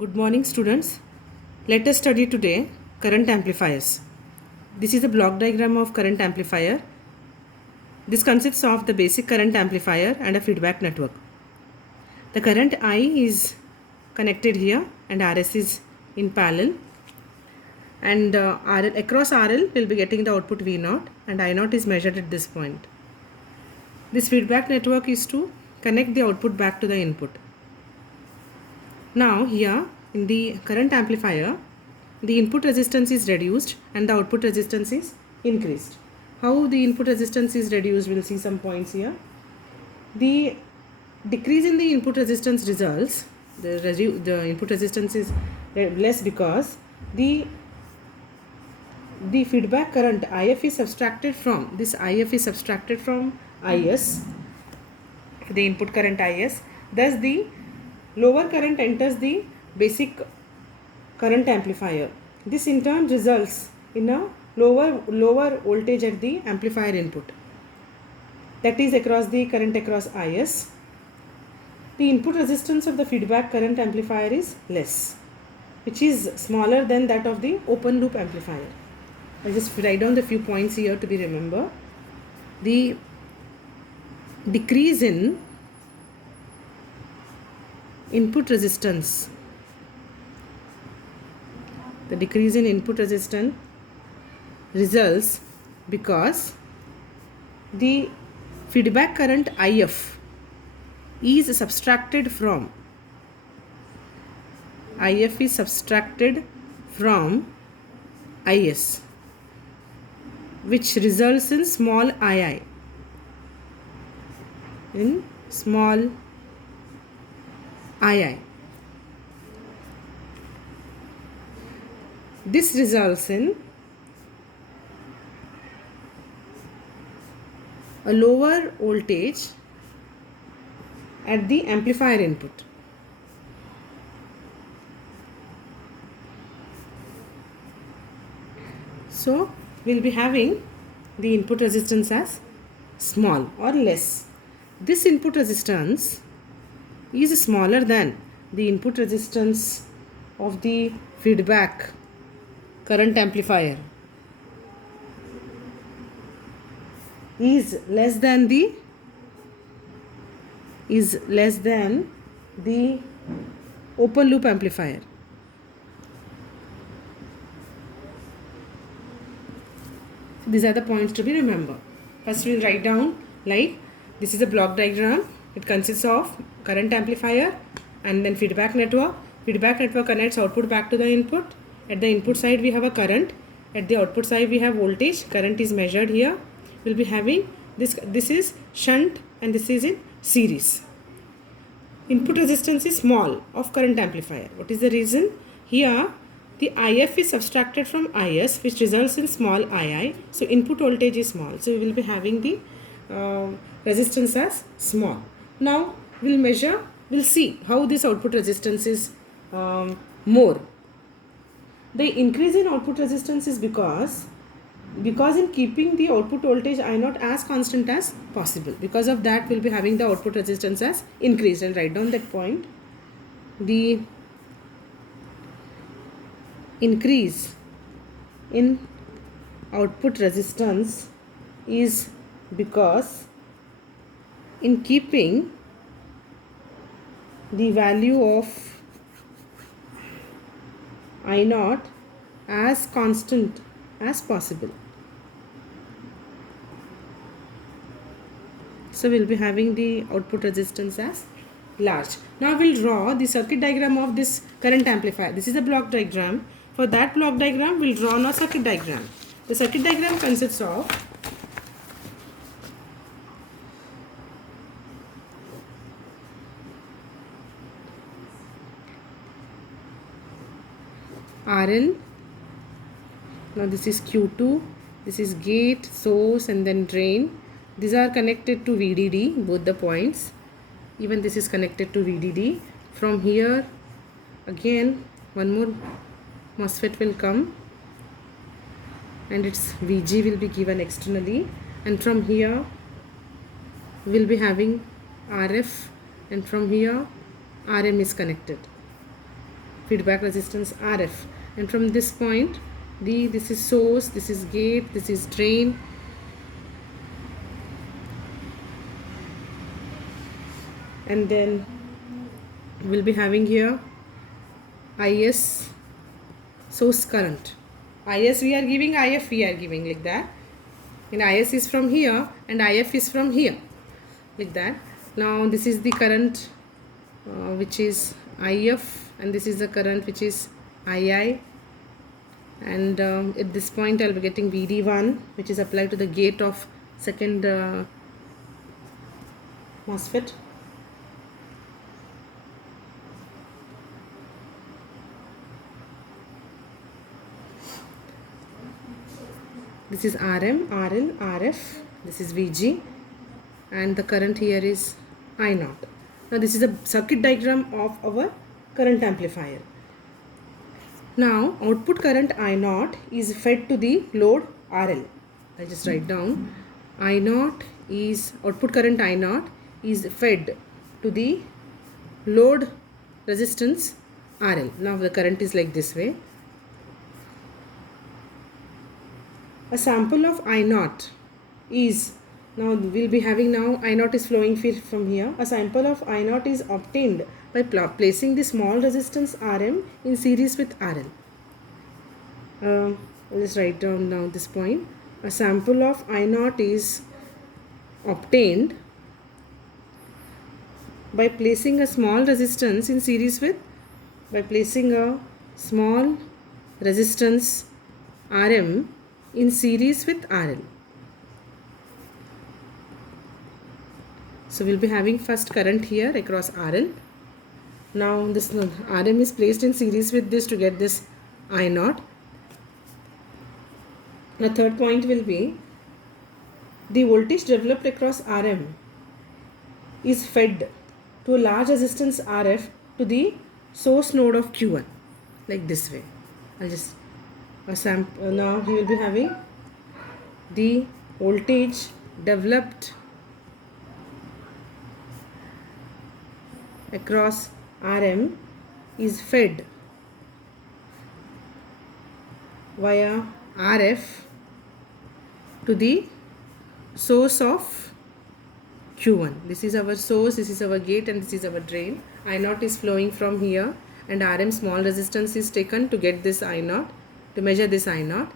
Good morning, students. Let us study today current amplifiers. This is a block diagram of current amplifier. This consists of the basic current amplifier and a feedback network. The current I is connected here and RS is in parallel, and RL across RL will be getting the output V0 and I0 is measured at this point. This feedback network is to connect the output back to the input. Now here in the current amplifier, the input resistance is reduced and the output resistance is increased. How the input resistance is reduced, we'll see some points here. The decrease in the input resistance results, the input resistance is less because the feedback current IF is subtracted from, this IF is subtracted from IS, the input current IS. Thus the lower current enters the basic current amplifier. This in turn results in a lower voltage at the amplifier input, that is across the current across IS. The input resistance of the feedback current amplifier is less, which is smaller than that of the open loop amplifier. I just write down the few points here to be remembered. The decrease in input resistance, the decrease in input resistance results because the feedback current IF is subtracted from IS, which results in small ii, This results in a lower voltage at the amplifier input. So we'll be having the input resistance as small or less. This input resistance is smaller than the input resistance of the feedback current amplifier, is less than the open loop amplifier. These are the points to be remembered. First we'll write down, like, this is a block diagram. It consists of current amplifier and then feedback network. Feedback network connects output back to the input. At the input side we have a current. At the output side we have voltage. Current is measured here. We'll be having this is shunt and this is in series. Input resistance is small of current amplifier. What is the reason? Here the IF is subtracted from IS, which results in small ii. So input voltage is small. So we will be having the resistance as small. Now we'll see how this output resistance is more. The increase in output resistance is because in keeping the output voltage I0 as constant as possible. Because of that we'll be having the output resistance as increased. I'll write down that point. The increase in output resistance is because in keeping the value of I0 as constant as possible. So we'll be having the output resistance as large. Now we'll draw the circuit diagram of this current amplifier. This is a block diagram. For that block diagram, we'll draw a circuit diagram. The circuit diagram consists of RL. Now this is Q2, this is gate, source and then drain. These are connected to VDD, both the points. Even this is connected to VDD. From here again one more MOSFET will come and its VG will be given externally, and from here we'll be having RF, and from here RM is connected. feedback resistance RF, and from this point this is source, this is gate, this is drain, and then we'll be having here IS source current. IS we are giving, IF we are giving, like that. And IS is from here and IF is from here, like that. Now this is the current which is IF, and this is the current which is II, and at this point I'll be getting VD1, which is applied to the gate of second MOSFET. This is RM, RL, RF, this is VG, and the current here is I0. Now this is a circuit diagram of our current amplifier. Now output current I0 is fed to the load RL. I'll just write down I0 is, output current I0 is fed to the load resistance RL. Now the current is like this way. A sample of I0 is, now we'll be having, now I0 is flowing from here. A sample of I0 is obtained by placing the small resistance Rm in series with RL. I'll just write down now this point. A sample of I0 is obtained by placing a small resistance in series with, by placing a small resistance Rm in series with RL. So we'll be having first current here across RL. Now this Rm is placed in series with this to get this I0. The third point will be the voltage developed across Rm is fed to a large resistance RF to the source node of Q1, like this way. I'll just now we will be having the voltage developed across Rm is fed via RF to the source of Q1. This is our source, this is our gate, and this is our drain. I0 is flowing from here, and Rm small resistance is taken to get this I0, to measure this I0,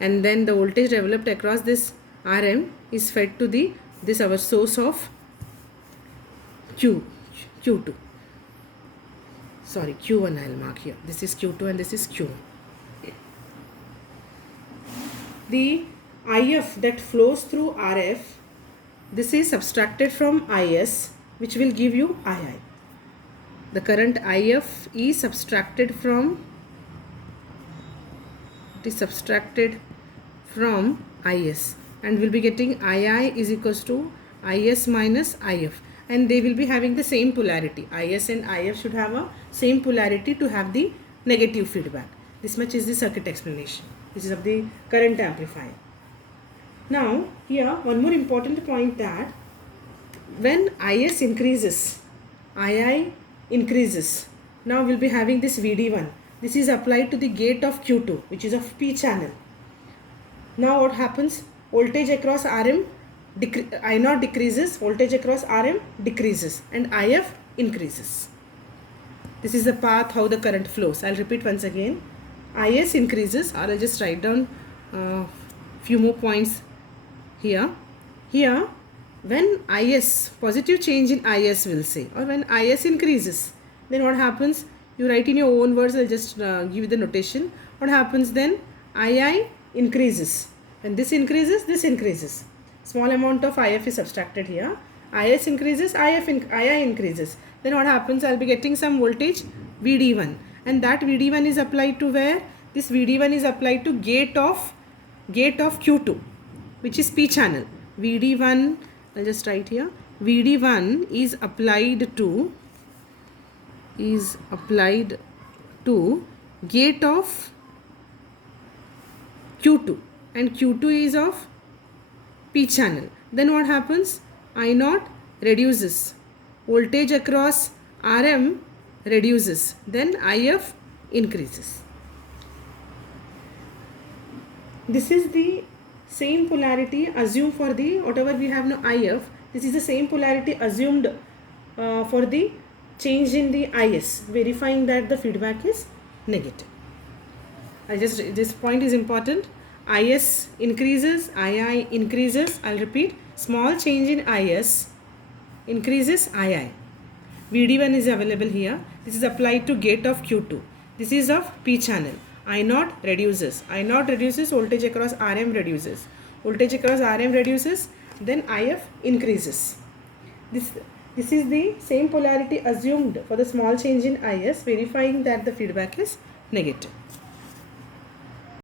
and then the voltage developed across this Rm is fed to the, this our source of Q2. Sorry, Q1 I'll mark here. This is Q2 and this is Q1. The IF that flows through RF, this is subtracted from IS, which will give you II. The current IF is subtracted from, it is subtracted from IS, and we'll be getting II is equals to IS minus IF, and they will be having the same polarity. IS and IF should have a same polarity to have the negative feedback. This much is the circuit explanation. This is of the current amplifier. Now here one more important point, that when IS increases, II increases. Now we'll be having this VD1. This is applied to the gate of Q2, which is of P channel. Now what happens? Voltage across Rm, I0 decreases, voltage across Rm decreases, and IF increases. This is the path how the current flows. I'll repeat once again. IS increases, or I'll just write down few more points here. Here, when IS, positive change in IS will say, or when IS increases, then what happens? You write in your own words. I'll just give you the notation. What happens then? II increases. When this increases. Small amount of IF is subtracted here. IS increases, II increases. Then what happens? I'll be getting some voltage VD1, and that VD1 is applied to where? This VD1 is applied to gate of Q2, which is P channel. VD1, I'll just write here. VD1 is applied to gate of Q2, and Q2 is of P channel. Then what happens? I0 reduces. Voltage across Rm reduces, then IF increases. This is the same polarity assumed for the whatever we have now IF. This is the same polarity assumed for the change in the IS, verifying that the feedback is negative. This point is important. IS increases, II increases. I'll repeat. Small change in IS increases II. VD1 is available here. This is applied to gate of Q2. This is of P channel. I0 reduces. I0 reduces, voltage across RM reduces. Voltage across RM reduces, then IF increases. This is the same polarity assumed for the small change in IS, verifying that the feedback is negative.